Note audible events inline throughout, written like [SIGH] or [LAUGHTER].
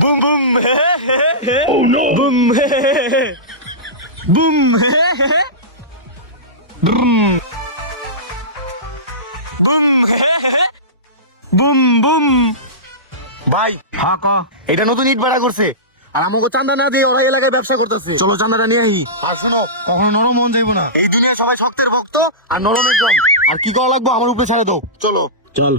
Boom boom hey hey boom boom boom boom boom ভাই এটা নতুন ইট ভাড়া করছে। আর আমাকে চান্দা না দিয়ে ওরা এলাকায় ব্যবসা করতেছে। চলো চান্দাটা নিয়ে আহি আর শোনো কখনো নরম মন যাইবো না। এই দিনে সবাই শক্তের ভক্ত আর নরমের জম আর কি করা লাগবে আমার উপরে ছাড়া দাও। চলো। চল।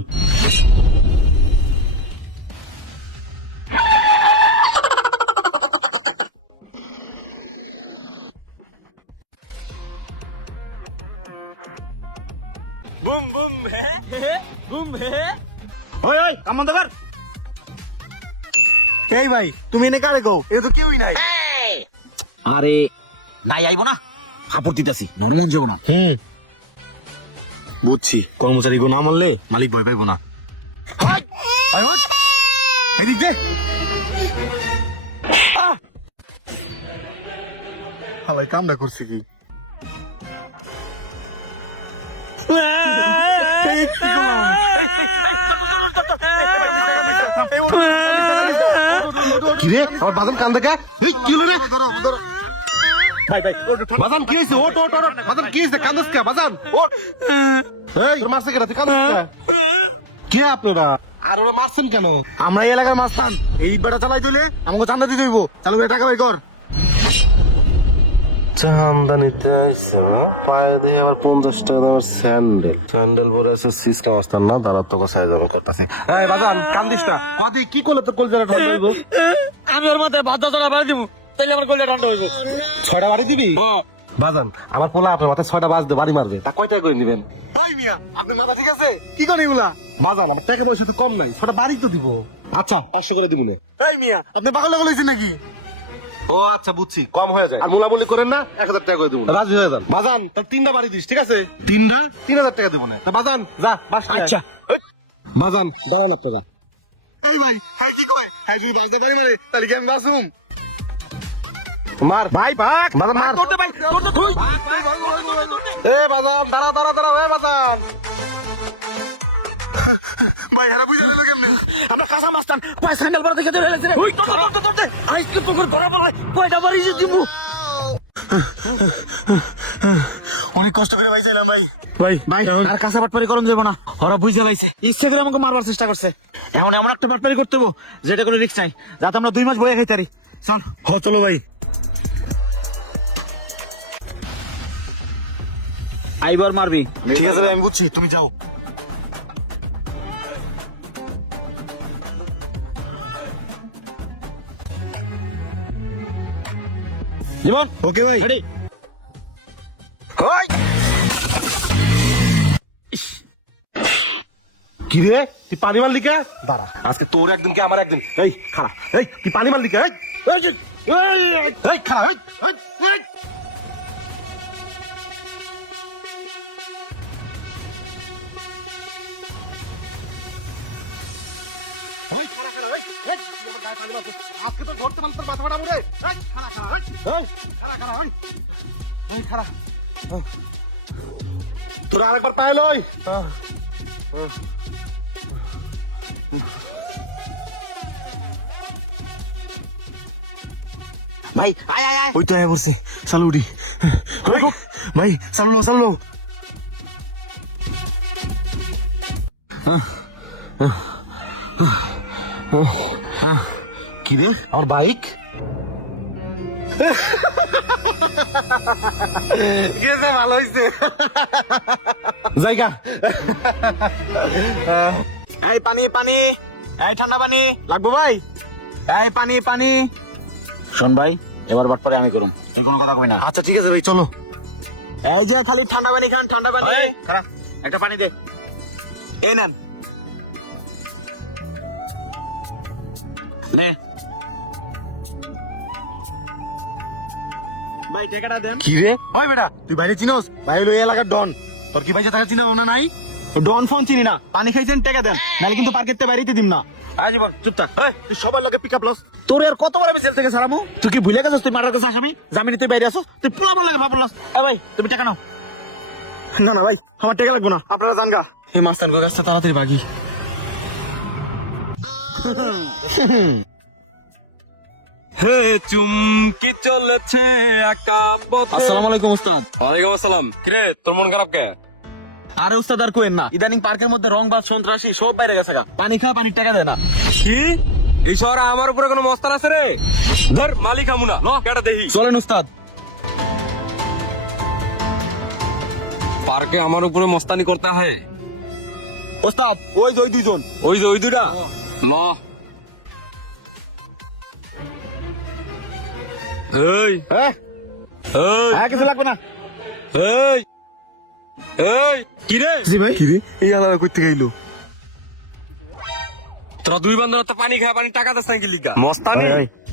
Boom boom hey? Hey boom hey? ওই ওই কামন এই ভাই তুমি এনে কারে গো এ তো কেউই নাই। আরে নাই আইবো না। কাপড় দিতেছি যাব না। হুম। বুঝছি। কর্মচারী গো না মারলে মালিক ভয় পাইবো না! এদিক দে। হালাই কামটা করছে কি? কিরে আমার বাদাম কান দেখা এই কি রে? ভাই ভাই বাদাম কি ওট ওট ওট বাদাম কি হয়েছে? কান্দস কে? বাদাম। ওট এই তোর মারছে কেন তুই কান্দস কে? কে আপনারা? আর ওরা মারছেন কেন? আমরা এই এলাকার মাস্তান এই বেটা চালাই দিলে আমাকে চান্দা দিতে হইব। চালু করে টাকা বাই কর। চান্দা নিতে পায়ে দিয়ে আবার পঞ্চাশ টাকা দামের স্যান্ডেল। স্যান্ডেল পরে আছে সিস্টেম আসতাম না তারা তো সাইজ করতেছে। এই বাদান কান্দিস না। কদি কি করলে তোর কলজারা ঠান্ডা হইব? আমি ওর মাথায় ভাত দাদা বাড়ি দিব তাইলে আমার কইলে ঠান্ডা হইব। ছয়টা বাড়ি দিবি? বাজান আমার পোলা আপনার মাথায় ছয়টা বাজ দিয়ে বাড়ি মারবে। তা কয়টা করে নিবেন? আপনার মাথা ঠিক আছে? কি করে এগুলা? বাজান আমার টাকা পয়সা তো কম নাই ছয়টা বাড়ি তো দিব। আচ্ছা পাঁচশো করে দিব না এই মিয়া আপনি পাগল লাগল হয়েছেন নাকি? ও আচ্ছা বুঝছি। কম হয়ে যায়। আর মোলামুলি করেন না? এক হাজার টাকা করে দিব। রাজি হয়ে যান। বাজান তার তিনটা বাড়ি দিস ঠিক আছে? তিনটা? তিন হাজার টাকা দেবো না। তা বাজান যা বাস আচ্ছা। বাজান দাঁড়ান আপনারা। এই ভাই হ্যাঁ কি কয়? হ্যাঁ যদি বাঁচতে পারি মানে তাহলে কি আমি বাঁচুম মার ভাই ভাগ। বাজান মার। তোরতে ভাই তোরতে তুই এ বাজান দাঁড়া দাঁড়া দাঁড়া এ বাজান। ভাই বুঝে কেমনে আমরা কাঁচা মাস্তান পায় স্যান্ডেল পরে দেখে দেবে রে। ওই তোর তোর তোর তোর কয়টা বাড়ি যে দিব? অনেক কষ্ট করে ভাই চাইলাম ভাই। ভাই ভাই আর কাঁচা বাটপারি করন যাব না। ওরা বুঝতে পাইছে। ইচ্ছে করে আমাকে মারবার চেষ্টা করছে। এখন এমন একটা বাটপারি করতে হব যেটা কোনো রিস্ক নাই। যাতে আমরা দুই মাস বয়ে খাইতে পারি। চল। হ চলো ভাই। আইবার মারবি। ঠিক আছে ভাই আমি বুঝছি। তুমি যাও। জীবন ওকে ভাই রেডি ওই কি রে তুই পানি মারলি কে দাঁড়া আজকে তোর একদিন কে আমার একদিন এই খাড়া এই তুই পানি মারলি কে এই, এই, এই, খাড়া। আজকে তো ধরতে মানে তোর মাথা ফাটাবো রে। এই, খাড়া, খাড়া, এই। তোরা আরেকবার পায়ে লই ভাই আয় আয় আয়। ওই তো আয়া পড়ছে। চালু উঠি। ভাই চালু লো চালু লো কি রে? আমার বাইক। [LAUGHS] গেছে ভালো হয়েছে জায়গা। এই পানি পানি। এই ঠান্ডা পানি। লাগবো ভাই? এই পানি পানি। শোন ভাই এবার বাট পরে আমি করুম। কথা কই না। আচ্ছা ঠিক আছে ভাই চলো। এই যে খালি ঠান্ডা পানি খান ঠান্ডা পানি। একটা পানি দে। এই নেন। নে। ভাই টাকাটা দেন। কি রে? ওই বেটা তুই বাইরে চিনোস? বাইরে ওই এলাকার ডন। তোর কি বাইরে থাকা চিনা না নাই? ডন ফোন চিনি না। পানি খাইছেন টাকা দেন। নাহলে কিন্তু পার্কের তে বাইরেতে দিম না। আয় জীবন চুপ থাক। তুই সবার লোকে পিক আপ লস তোর আর কত বড় জেল থেকে ছাড়াবো? তুই কি ভুলে গেছিস তুই মারার কাছে আসামি? জামিনে তুই বাইরে আসো তুই পুরো বলে ভাবলাস এ ভাই তুমি টাকা নাও। না না ভাই আমার টাকা লাগবে না। আপনারা জান গা এই মাস্তান গো গাছটা তাড়াতাড়ি ভাগি হে চুমকি চলেছে একা পথে। আসসালামু আলাইকুম উস্তাদ। ওয়ালাইকুম আসসালাম। কিরে তোর মন খারাপ কে? আরে উস্তাদ আর কোয়েন না। ইদানিং পার্কের মধ্যে রং বাজ সন্ত্রাসী সব বাইরে গেছে গা। পানি পানির টাকা দেয় না। কি? এই শহরে আমার উপরে কোনো মস্তান আছে রে? ধর মালিক আমুনা ল। কেটা দেখি। চলেন উস্তাদ। পার্কে আমার উপরে মস্তানি করতে হয়। উস্তাদ ওই যে ওই দুইজন। ওই যে ওই দুটা এই। হ্যাঁ এই। হ্যাঁ কিছু লাগবে না। এই। এই। কি রে? জি ভাই। কি এই আলাদা করতে গেইলো তোরা দুই বান্ধব তো পানি খায় পানি টাকা দিস নাকি লিগা? মস্তানি।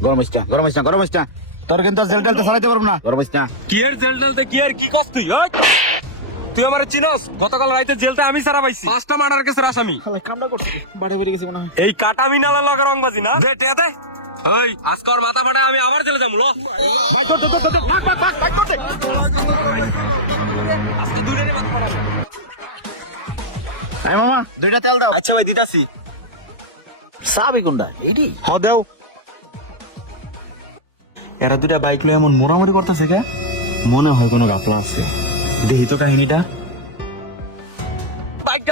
গরম হইছে গরম হইছে গরম হইছে। তোর কিন্তু জেল টেলতে চালাইতে পারব না। গরম হইছে। না। কি এর জেল টেলতে কি আর কি কস তুই? ওই? তুই আমার চিনস? গতকাল রাইতে জেলটা আমি সারা পাইছি। পাঁচটা মার্ডার কেসের আসামি। কামটা করছে। বাড়ি বেরিয়ে গেছে মনে হয়। এই কাটা মিনালা লগের রংবাজি না? দে দে। ওই আজকর মাথা ফাটা আমি আবার জেলে যাব লো। আজকে দুইটারই মাথা ফাটাবো। এই মামা দুইটা তেল দাও। আচ্ছা ভাই দিতাছি। সাবি কোনটা? এইটি হ দাও। এরা দুইটা বাইক লয়ে এমন মোড়ামুড়ি করতেছে কে? মনে হয় কোনো গাপলা আছে। দেখি তো কাহিনীটা।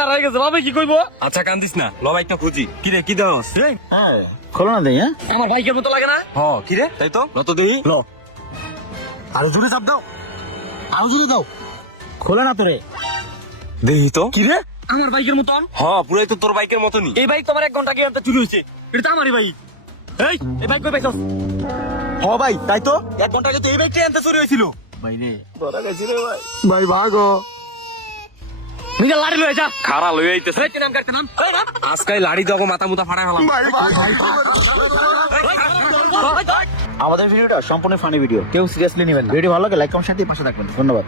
রয়ে গেছে ভাবে কি কইবো? আচ্ছা কান্দিস না। ল বাইকটা খুঁজি। কি রে কি দাস হ্যাঁ খোলো না দেই হ্যাঁ? আমার বাইকের মতো লাগে না? হ কি রে? তাই তো? লত দেই ল। আরও জোরে চাপ দাও। আরও জোরে দাও। খোলে না তোরে। দেই তো। কি রে? আমার বাইকের মতন? হ পুরাই তো তোর বাইকের মতনই। এই বাইক তোমার এক ঘণ্টা আগে আনতে চুরি হয়েছে। এটা তো আমারই বাইক। এই এই বাইক কই পাইছস হ ভাই তাই তো? এক ঘণ্টা আগে তো এই বাইকটা আনতে চুরি হয়েছিল। ভাই রে। ভাই ভাগো। নিজে লাড়ি লয়ে যা। খারা লয়ে আইতেছে। এই নাম কাটতে নাম আজকাল লাড়ি দাও মাথা মুতা ফাড়াই হলাম। আমাদের ভিডিওটা সম্পূর্ণ ফানি ভিডিও কেউ সিরিয়াসলি নেবেন ভিডিও ভালো লাগে লাইক কমেন্ট সাথে পাশে থাকবেন। ধন্যবাদ।